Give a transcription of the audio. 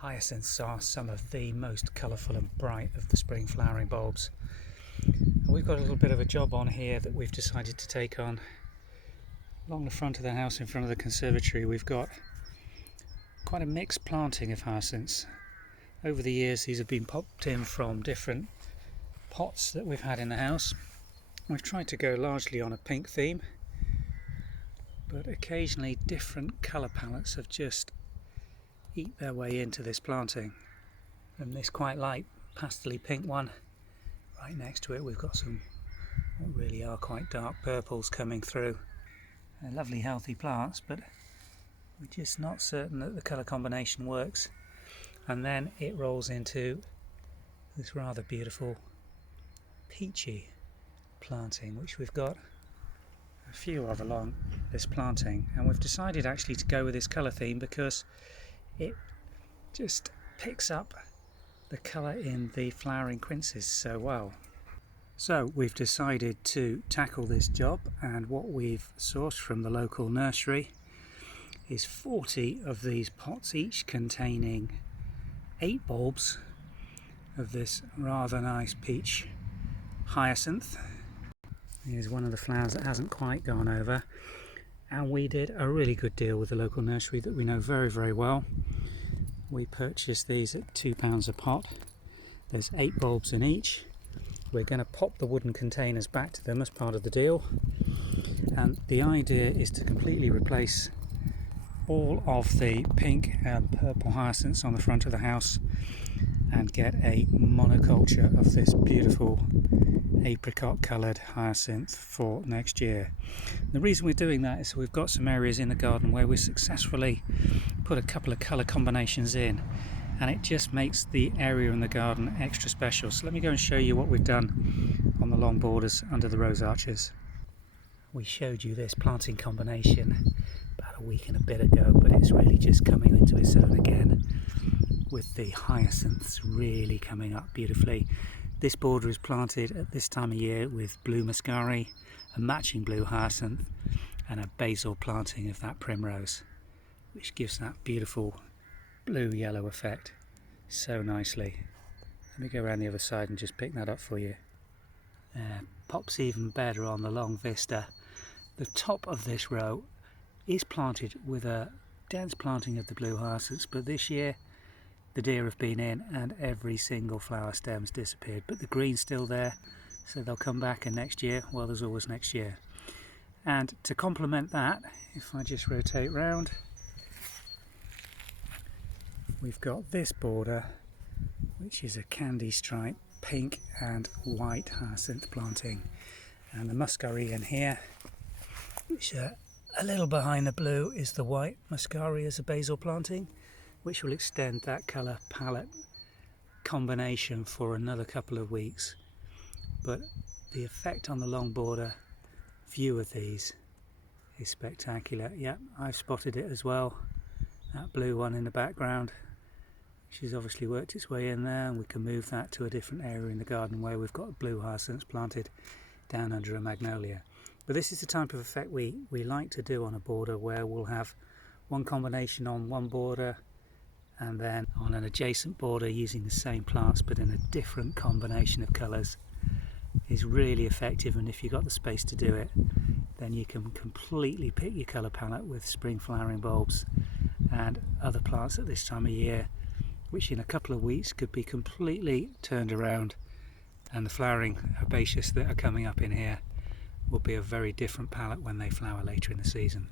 Hyacinths are some of the most colourful and bright of the spring flowering bulbs. And we've got a little bit of a job on here that we've decided to take on. Along the front of the house in front of the conservatory we've got quite a mixed planting of hyacinths. Over the years these have been popped in from different pots that we've had in the house. We've tried to go largely on a pink theme, but occasionally different colour palettes have just eat their way into this planting. From this quite light pastel-y pink one, right next to it we've got some what really are quite dark purples coming through. They're lovely healthy plants, but we're just not certain that the colour combination works. And then it rolls into this rather beautiful peachy planting, which we've got a few of along this planting, and we've decided actually to go with this colour theme because it just picks up the colour in the flowering quinces so well. So we've decided to tackle this job, and what we've sourced from the local nursery is 40 of these pots, each containing 8 bulbs of this rather nice peach hyacinth. Here's one of the flowers that hasn't quite gone over, and we did a really good deal with the local nursery that we know very, very well. We purchased these at £2 a pot. There's 8 bulbs in each. We're going to pop the wooden containers back to them as part of the deal, and the idea is to completely replace all of the pink and purple hyacinths on the front of the house and get a monoculture of this beautiful apricot coloured hyacinth for next year. The reason we're doing that is we've got some areas in the garden where we successfully put a couple of colour combinations in, and it just makes the area in the garden extra special. So let me go and show you what we've done on the long borders under the rose arches. We showed you this planting combination about a week and a bit ago, but it's really just coming into its own again, with the hyacinths really coming up beautifully. This border is planted at this time of year with blue muscari, a matching blue hyacinth, and a basil planting of that primrose, which gives that beautiful blue-yellow effect so nicely. Let me go around the other side and just pick that up for you. Pops even better on the long vista. The top of this row is planted with a dense planting of the blue hyacinths, but this year the deer have been in and every single flower stem's disappeared, but the green's still there, so they'll come back, and next year, well, there's always next year. And to complement that, if I just rotate round, we've got this border, which is a candy stripe pink and white hyacinth planting, and the muscari in here, which are a little behind the blue, is the white muscari as a basil planting, which will extend that colour palette combination for another couple of weeks. But the effect on the long border view of these is spectacular. Yeah, I've spotted it as well, that blue one in the background, which has obviously worked its way in there, and we can move that to a different area in the garden where we've got blue hyacinths planted down under a magnolia. But this is the type of effect we like to do on a border, where we'll have one combination on one border and then on an adjacent border using the same plants but in a different combination of colours. Is really effective, and if you've got the space to do it, then you can completely pick your colour palette with spring flowering bulbs and other plants at this time of year, which in a couple of weeks could be completely turned around, and the flowering herbaceous that are coming up in here will be a very different palette when they flower later in the season.